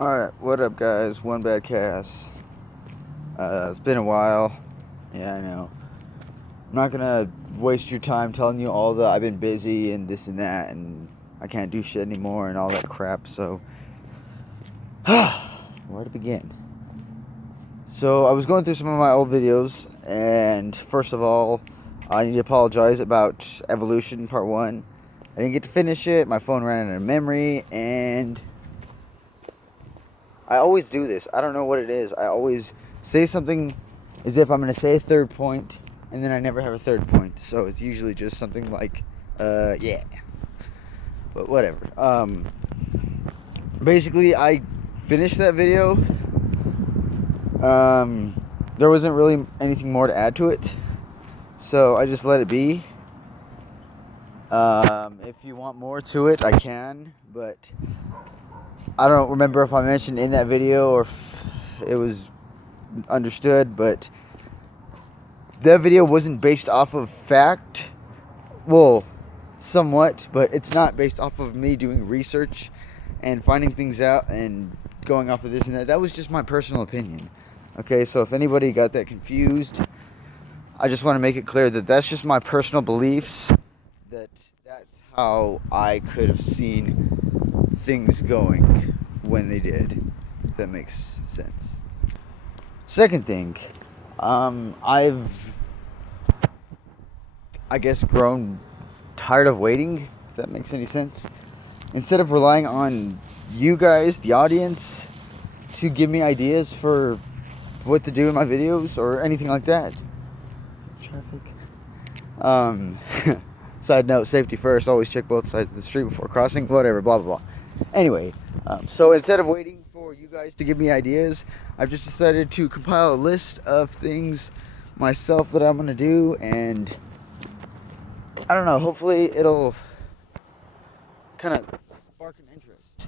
Alright, what up, guys? One bad cast. It's been a while. Yeah, I know. I'm not gonna waste your time telling you all the I've been busy and this and that, and I can't do shit anymore and all that crap, so. Where to begin? So, I was going through some of my old videos, and first of all, I need to apologize about Evolution Part 1. I didn't get to finish it, my phone ran out of memory, and I always do this. I don't know what it is. I always say something as if I'm going to say a third point, and then I never have a third point. So it's usually just something like, yeah. But whatever. Basically, I finished that video. There wasn't really anything more to add to it. So I just let it be. If you want more to it, I can. But I don't remember if I mentioned in that video or if it was understood, but that video wasn't based off of fact. Well, somewhat, but it's not based off of me doing research and finding things out and going off of this and that. That was just my personal opinion. Okay, so if anybody got that confused, I just want to make it clear that that's just my personal beliefs, that's how I could have seen things going when they did. If that makes sense. Second thing, I guess, grown tired of waiting, if that makes any sense. Instead of relying on you guys, the audience, to give me ideas for what to do in my videos or anything like that. Traffic. Side note, safety first. Always check both sides of the street before crossing. Whatever, blah, blah, blah. Anyway, so instead of waiting for you guys to give me ideas, I've just decided to compile a list of things myself that I'm going to do, and I don't know, hopefully it'll kind of spark an interest.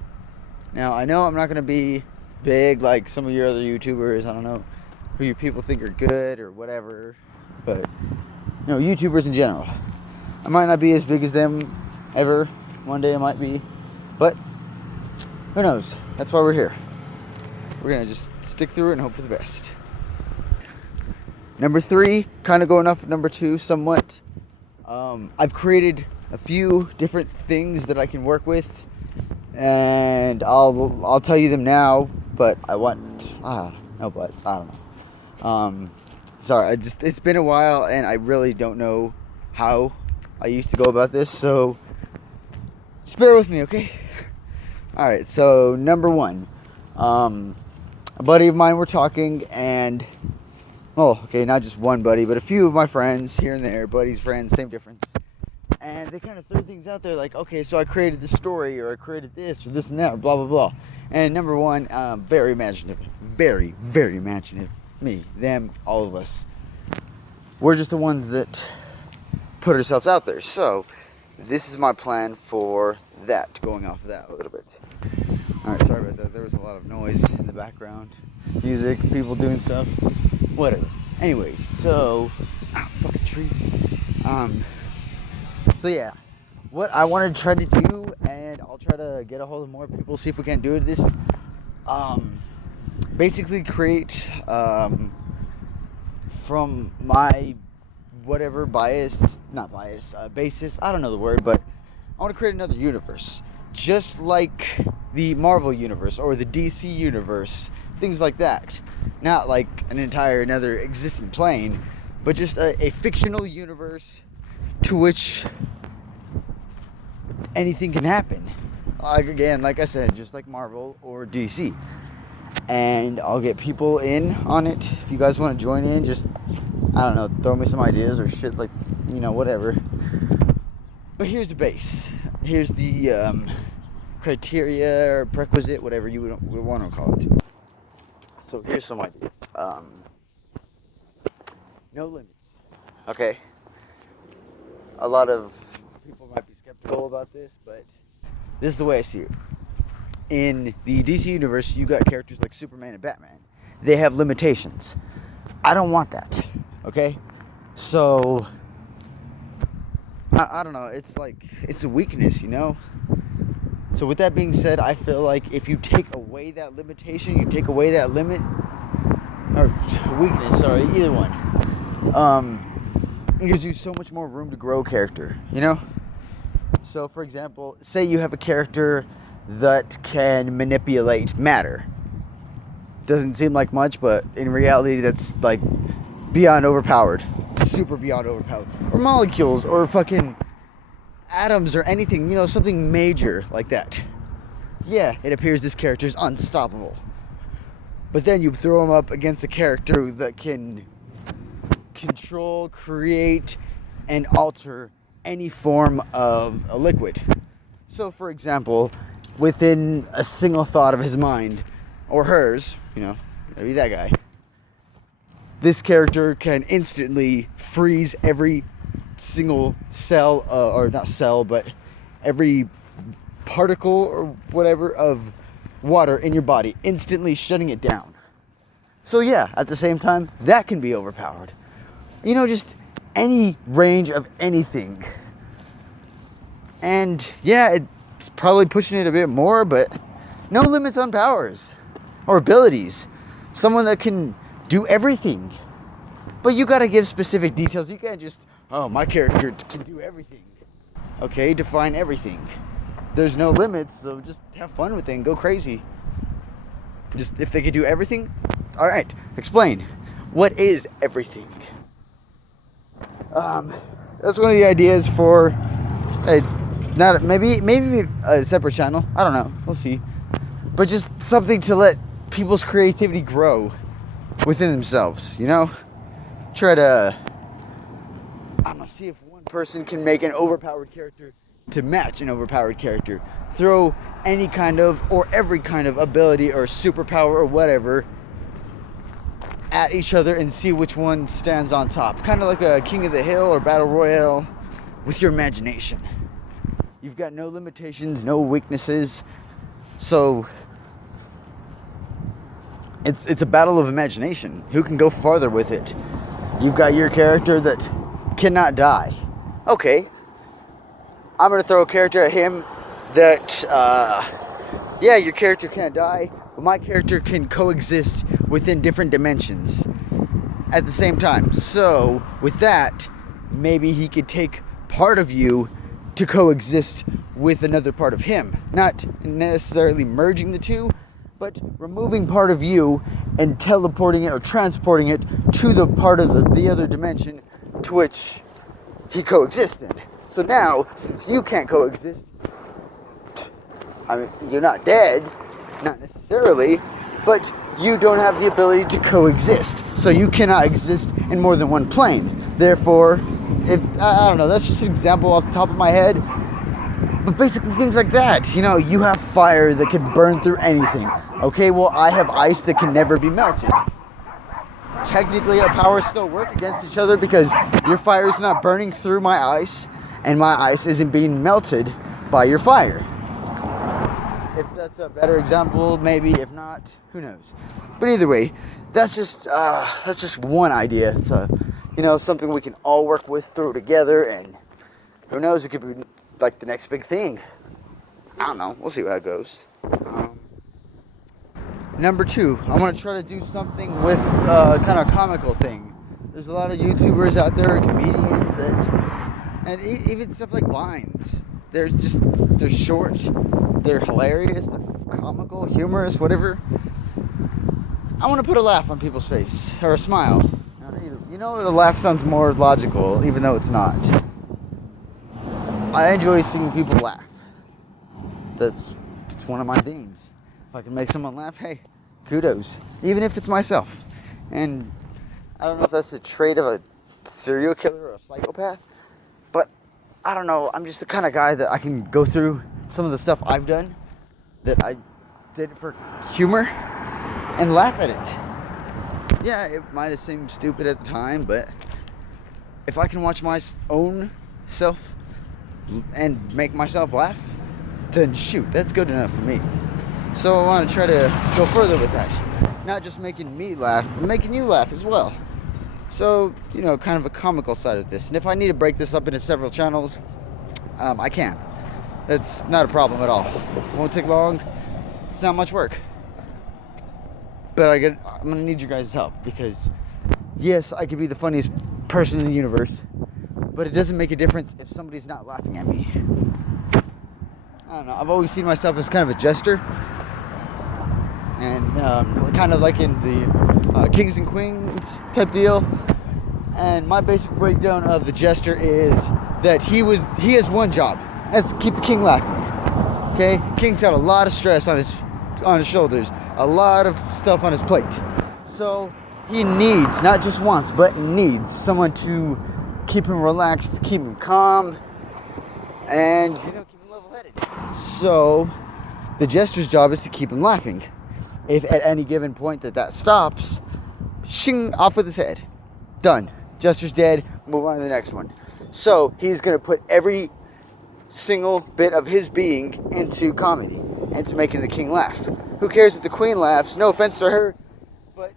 Now, I know I'm not going to be big like some of your other YouTubers. I don't know who you people think are good or whatever, but, YouTubers in general. I might not be as big as them ever. One day I might be, but who knows? That's why we're here. We're going to just stick through it and hope for the best. Number 3, kind of going off of number 2 somewhat. I've created a few different things that I can work with, and I'll tell you them now. But no buts. I don't know. Sorry, it's been a while, and I really don't know how I used to go about this. So just bear with me, okay? All right. So number 1, a buddy of mine were talking, and not just one buddy, but a few of my friends here and there, buddies, friends, same difference. And they kind of threw things out there like, okay, so I created this story, or I created this, or this and that, or blah, blah, blah. And number 1, very imaginative. Very, very imaginative. Me, them, all of us. We're just the ones that put ourselves out there. So, this is my plan for that, going off of that a little bit. Alright, sorry about that. There was a lot of noise in the background. Music, people doing stuff. Whatever. Anyways, so fucking tree. So yeah, what I want to try to do, and I'll try to get a hold of more people, see if we can do it. This, basically create from my whatever basis. I don't know the word, but I want to create another universe, just like the Marvel universe or the DC universe. Things like that. Not like another existing plane, but just a fictional universe to which anything can happen. Like I said, just like Marvel or DC. And I'll get people in on it. If you guys want to join in, just, I don't know, throw me some ideas or shit, like, whatever. But here's the base. Here's the criteria or prerequisite, whatever you want to call it. So here's some ideas. No limits. Okay. A lot of people might be skeptical about this, but this is the way I see it. In the DC universe, you got characters like Superman and Batman. They have limitations. I don't want that. Okay? So, I don't know. It's like, it's a weakness, So with that being said, I feel like if you take away that limitation, you take away that limit, or weakness, sorry, either one, it gives you so much more room to grow character, you know? So for example, say you have a character that can manipulate matter. Doesn't seem like much, but in reality that's like beyond overpowered. Super beyond overpowered. Or molecules, or fucking atoms, or anything, you know, something major like that. Yeah, it appears this character is unstoppable. But then you throw him up against a character that can control, create, and alter any form of a liquid. So for example, within a single thought of his mind, or hers, you know, maybe that guy, this character can instantly freeze every single cell, or not cell, but every particle or whatever of water in your body, instantly shutting it down. So yeah, at the same time, that can be overpowered. You know, just any range of anything. And yeah, it's probably pushing it a bit more, but no limits on powers or abilities. Someone that can do everything. But you gotta give specific details. You can't just, oh, my character can do everything. Okay, define everything. There's no limits, so just have fun with it and go crazy. Just, if they could do everything, alright, explain. What is everything? That's one of the ideas for maybe a separate channel. I don't know. We'll see. But just something to let people's creativity grow within themselves, you know? Try to, I don't know, see if one person can make an overpowered character to match an overpowered character. Throw any kind of, or every kind of ability or superpower or whatever at each other and see which one stands on top. Kind of like a King of the Hill or Battle Royale with your imagination. You've got no limitations, no weaknesses. So it's a battle of imagination. Who can go farther with it? You've got your character that cannot die. Okay, I'm going to throw a character at him that, yeah, your character can't die, but my character can coexist within different dimensions at the same time. So, with that, maybe he could take part of you to coexist with another part of him. Not necessarily merging the two, but removing part of you and teleporting it or transporting it to the part of the other dimension to which he coexists in. So now, since you can't coexist, I mean, you're not dead, not necessarily, but you don't have the ability to coexist. So you cannot exist in more than one plane. Therefore, I don't know, that's just an example off the top of my head. But basically things like that. You know, you have fire that can burn through anything. Okay, well, I have ice that can never be melted. Technically, our powers still work against each other because your fire is not burning through my ice, and my ice isn't being melted by your fire. If that's a better example, maybe. If not, who knows? But either way, that's just one idea. It's you know, something we can all work with, throw together, and who knows? It could be like the next big thing. I don't know. We'll see how it goes. Number 2, I want to try to do something with kind of comical thing. There's a lot of YouTubers out there, comedians and even stuff like Vines. They're short, they're hilarious, they're comical, humorous, whatever. I want to put a laugh on people's face, or a smile. You know, the laugh sounds more logical, even though it's not. I enjoy seeing people laugh. It's one of my things. If I can make someone laugh, hey, kudos. Even if it's myself. And I don't know if that's a trait of a serial killer or a psychopath, but I don't know. I'm just the kind of guy that I can go through some of the stuff I've done that I did for humor and laugh at it. Yeah, it might have seemed stupid at the time, but if I can watch my own self and make myself laugh, then shoot, that's good enough for me. So I want to try to go further with that. Not just making me laugh, but making you laugh as well. So, you know, kind of a comical side of this. And if I need to break this up into several channels, I can. That's not a problem at all. Won't take long. It's not much work. But I'm gonna need your guys' help because yes, I could be the funniest person in the universe, but it doesn't make a difference if somebody's not laughing at me. I don't know. I've always seen myself as kind of a jester, and kind of like in the Kings and Queens type deal. And my basic breakdown of the jester is that he has one job. That's keep the king laughing. Okay, king's got a lot of stress on his shoulders, a lot of stuff on his plate. So he needs, not just wants, but needs someone to keep him relaxed, keep him calm, and keep him level-headed. So the jester's job is to keep him laughing. If at any given point that stops, shing, off with his head. Done. Jester's dead. Move on to the next one. So he's going to put every single bit of his being into comedy, into making the king laugh. Who cares if the queen laughs? No offense to her, but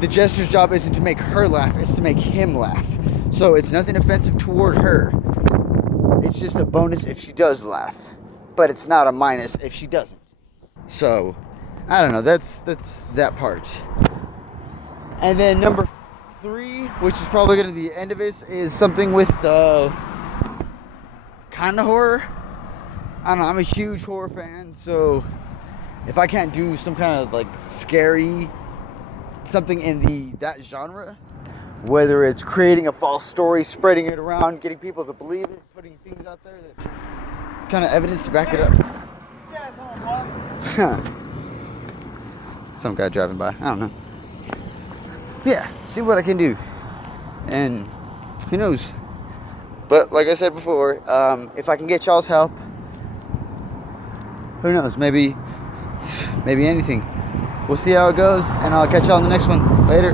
the jester's job isn't to make her laugh, it's to make him laugh. So it's nothing offensive toward her. It's just a bonus if she does laugh, but it's not a minus if she doesn't. So I don't know, that's that part. And then number 3, which is probably going to be the end of it, is something with kind of horror. I don't know, I'm a huge horror fan, so if I can't do some kind of like scary something in that genre, whether it's creating a false story, spreading it around, getting people to believe it, putting things out there that kind of evidence to back it up. Some guy driving by, I don't know. Yeah, see what I can do, and who knows. But like I said before, if I can get y'all's help, who knows, maybe anything. We'll see how it goes, and I'll catch y'all on the next one. Later.